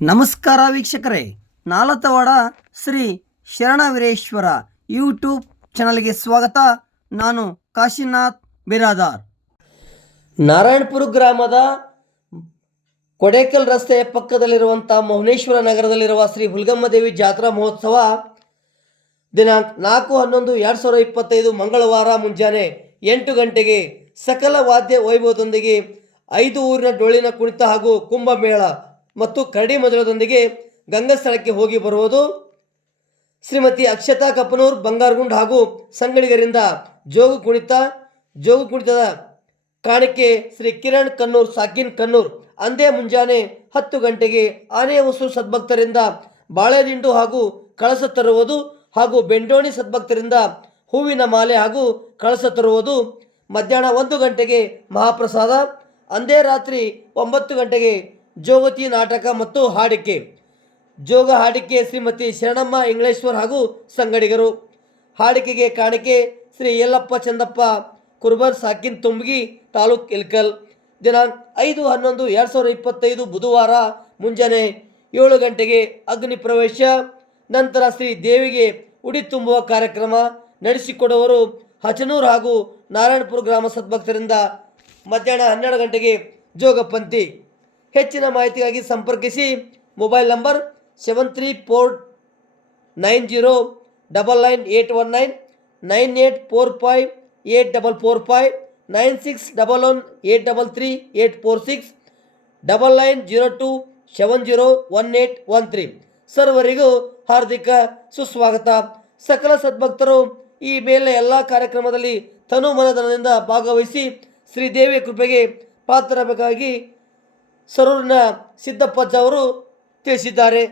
ನಮಸ್ಕಾರ ವೀಕ್ಷಕರೇ, ನಾಲತವಾಡ ಶ್ರೀ ಶರಣವೀರೇಶ್ವರ ಯೂಟ್ಯೂಬ್ ಚಾನಲ್ಗೆ ಸ್ವಾಗತ. ನಾನು ಕಾಶಿನಾಥ್ ಬಿರಾದಾರ್. ನಾರಾಯಣಪುರ ಗ್ರಾಮದ ಕೊಡೇಕಲ್ ರಸ್ತೆಯ ಪಕ್ಕದಲ್ಲಿರುವಂಥ ಮೌನೇಶ್ವರ ನಗರದಲ್ಲಿರುವ ಶ್ರೀ ಹುಲ್ಗಮ್ಮ ದೇವಿ ಜಾತ್ರಾ ಮಹೋತ್ಸವ ದಿನಾಂಕ 4/11/2025 ಮಂಗಳವಾರ ಮುಂಜಾನೆ 8 ಗಂಟೆಗೆ ಸಕಲ ವಾದ್ಯ ವೈಭವದೊಂದಿಗೆ 5 ಊರಿನ ಡೊಳ್ಳಿನ ಕುಣಿತ ಹಾಗೂ ಕುಂಭಮೇಳ ಮತ್ತು ಕರಡಿ ಮಧುರದೊಂದಿಗೆ ಗಂಗಾಸ್ಥಳಕ್ಕೆ ಹೋಗಿ ಬರುವುದು. ಶ್ರೀಮತಿ ಅಕ್ಷತಾ ಕಪ್ಪನೂರ್ ಬಂಗಾರಗುಂಡ್ ಹಾಗೂ ಸಂಗಡಿಗರಿಂದ ಜೋಗು ಕುಣಿತದ ಕಾಣಿಕೆ ಶ್ರೀ ಕಿರಣ್ ಕನ್ನೂರ್ ಸಾಕಿನ್ ಕನ್ನೂರ್ ಅಂದೇ ಮುಂಜಾನೆ 10 ಗಂಟೆಗೆ ಆನೆ ಹೊಸೂರು ಸದ್ಭಕ್ತರಿಂದ ಬಾಳೆದಿಂಡು ಹಾಗೂ ಕಳಸ ತರುವುದು ಹಾಗೂ ಬೆಂಡೋಣಿ ಸದ್ಭಕ್ತರಿಂದ ಹೂವಿನ ಮಾಲೆ ಹಾಗೂ ಕಳಸ ತರುವುದು. ಮಧ್ಯಾಹ್ನ 1 ಗಂಟೆಗೆ ಮಹಾಪ್ರಸಾದ. ಅಂದೇ ರಾತ್ರಿ 9 ಗಂಟೆಗೆ ಜೋಗತಿ ನಾಟಕ ಮತ್ತು ಜೋಗ ಹಾಡಿಕೆ ಶ್ರೀಮತಿ ಶರಣಮ್ಮ ಇಂಗ್ಲೇಶ್ವರ್ ಹಾಗೂ ಸಂಗಡಿಗರು. ಹಾಡಿಕೆಗೆ ಕಾಣಿಕೆ ಶ್ರೀ ಯಲ್ಲಪ್ಪ ಚಂದಪ್ಪ ಕುರ್ಬರ್ ಸಾಕಿನ್ ತುಂಬಗಿ ತಾಲೂಕ್ ಇಲ್ಕಲ್. ದಿನಾಂಕ 5/11/2025 ಬುಧವಾರ ಮುಂಜಾನೆ 7 ಗಂಟೆಗೆ ಅಗ್ನಿ ಪ್ರವೇಶ. ನಂತರ ಶ್ರೀ ದೇವಿಗೆ ಉಡಿ ತುಂಬುವ ಕಾರ್ಯಕ್ರಮ ನಡೆಸಿಕೊಡುವರು ಹಚನೂರು ಹಾಗೂ ನಾರಾಯಣಪುರ ಗ್ರಾಮ ಸದ್ಭಕ್ತರಿಂದ. ಮಧ್ಯಾಹ್ನ 12 ಗಂಟೆಗೆ ಜೋಗಪಂಥಿ. ಹೆಚ್ಚಿನ ಮಾಹಿತಿಗಾಗಿ ಸಂಪರ್ಕಿಸಿ. Mobile number 7349099819 9845845845 9611833846 9902701813. ಸರ್ವರಿಗೂ ಹಾರ್ದಿಕ ಸುಸ್ವಾಗತ. ಸಕಲ ಸದ್ಭಕ್ತರು ಈ ಮೇಲೆ ಎಲ್ಲ ಕಾರ್ಯಕ್ರಮದಲ್ಲಿ ತನು ಮನಧನದಿಂದ ಭಾಗವಹಿಸಿ ಶ್ರೀದೇವಿಯ ಕೃಪೆಗೆ ಪಾತ್ರರಾಗಬೇಕಾಗಿ ಸರೂರಿನ ಸಿದ್ದಪ್ಪಜ್ಜ ಅವರು ತಿಳಿಸಿದ್ದಾರೆ.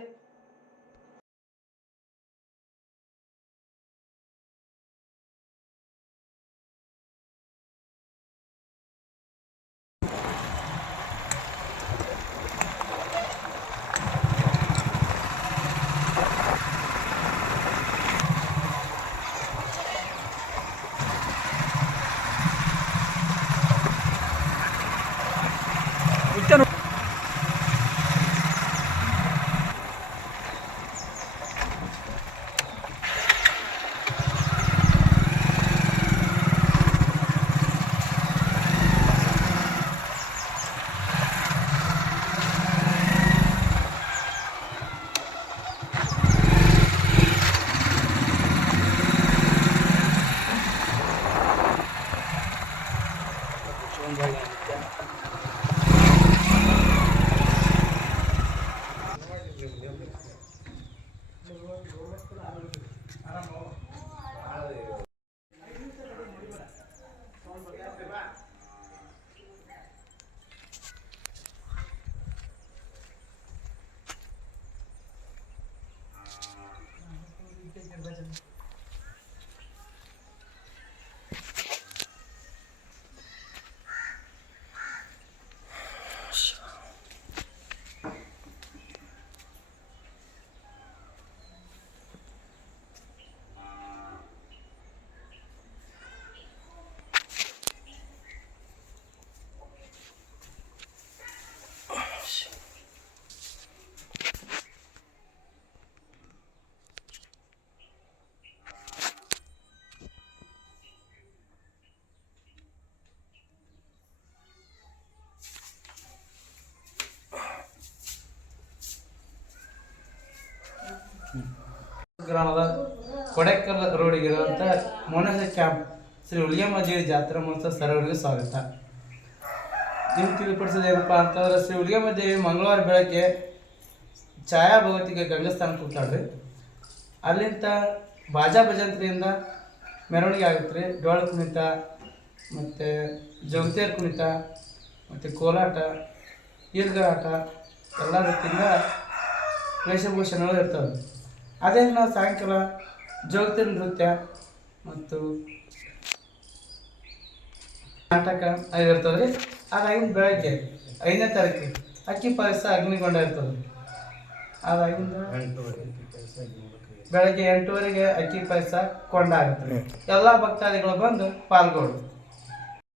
ಗ್ರಾಮದ ಕೊಡೇಕಲ್ ರೋಡಿಗಿರುವಂಥ ಮೌನೇಶ್ವರ ಕ್ಯಾಂಪ್ ಶ್ರೀ ಹುಲ್ಗಮ್ಮ ದೇವಿ ಜಾತ್ರಾ ಮಹೋತ್ಸವ ಸರ್ವರಿಗೂ ಸ್ವಾಗತ. ನಿಮ್ಗೆ ತಿಳಿಪಡಿಸೋದು ಏನಪ್ಪ ಅಂತಂದ್ರೆ ಶ್ರೀ ಹುಲ್ಗಮ್ಮ ದೇವಿ ಮಂಗಳವಾರ ಬೆಳಗ್ಗೆ ಛಾಯಾ ಭಗವತಿಗೆ ಗಂಗಾಸ್ಥಾನಕ್ಕೆ ಹೋಗ್ತಾಳ್ರಿ. ಅಲ್ಲಿಂದ ಬಾಜಾ ಭಜಂತ್ರಿಯಿಂದ ಮೆರವಣಿಗೆ ಆಗುತ್ತೆ ರೀ. ಡೊಳ್ಳ ಕುಣಿತ ಮತ್ತು ಜೋಗತೇರ್ ಕುಣಿತ ಮತ್ತು ಕೋಲಾಟ, ಈರ್ಗಾಟ ಎಲ್ಲ ರೀತಿಯಿಂದ ವೇಷಭೂಷಣಗಳು ಇರ್ತವೆ. ಅದೇ ನಾವು ಸಾಯಂಕಾಲ ಜೋಗತೇರ್ ನೃತ್ಯ ಮತ್ತು ನಾಟಕ ಇರ್ತದೆ ರೀ. ಅದಾಗಿಂದ ಬೆಳಗ್ಗೆ 5ನೇ ತಾರೀಕು ಅಕ್ಕಿ ಪಾಯಸ ಅಗ್ನಿಗೊಂಡ ಇರ್ತದೆ. ಅದಾಗಿಂದ ಬೆಳಗ್ಗೆ 8 ಗಂಟೆಗೆ ಅಕ್ಕಿ ಪಾಯಸ ಕೊಂಡ ಆಗುತ್ತೆ. ಎಲ್ಲ ಭಕ್ತಾದಿಗಳು ಬಂದು ಪಾಲ್ಗೊಳ್ಳು.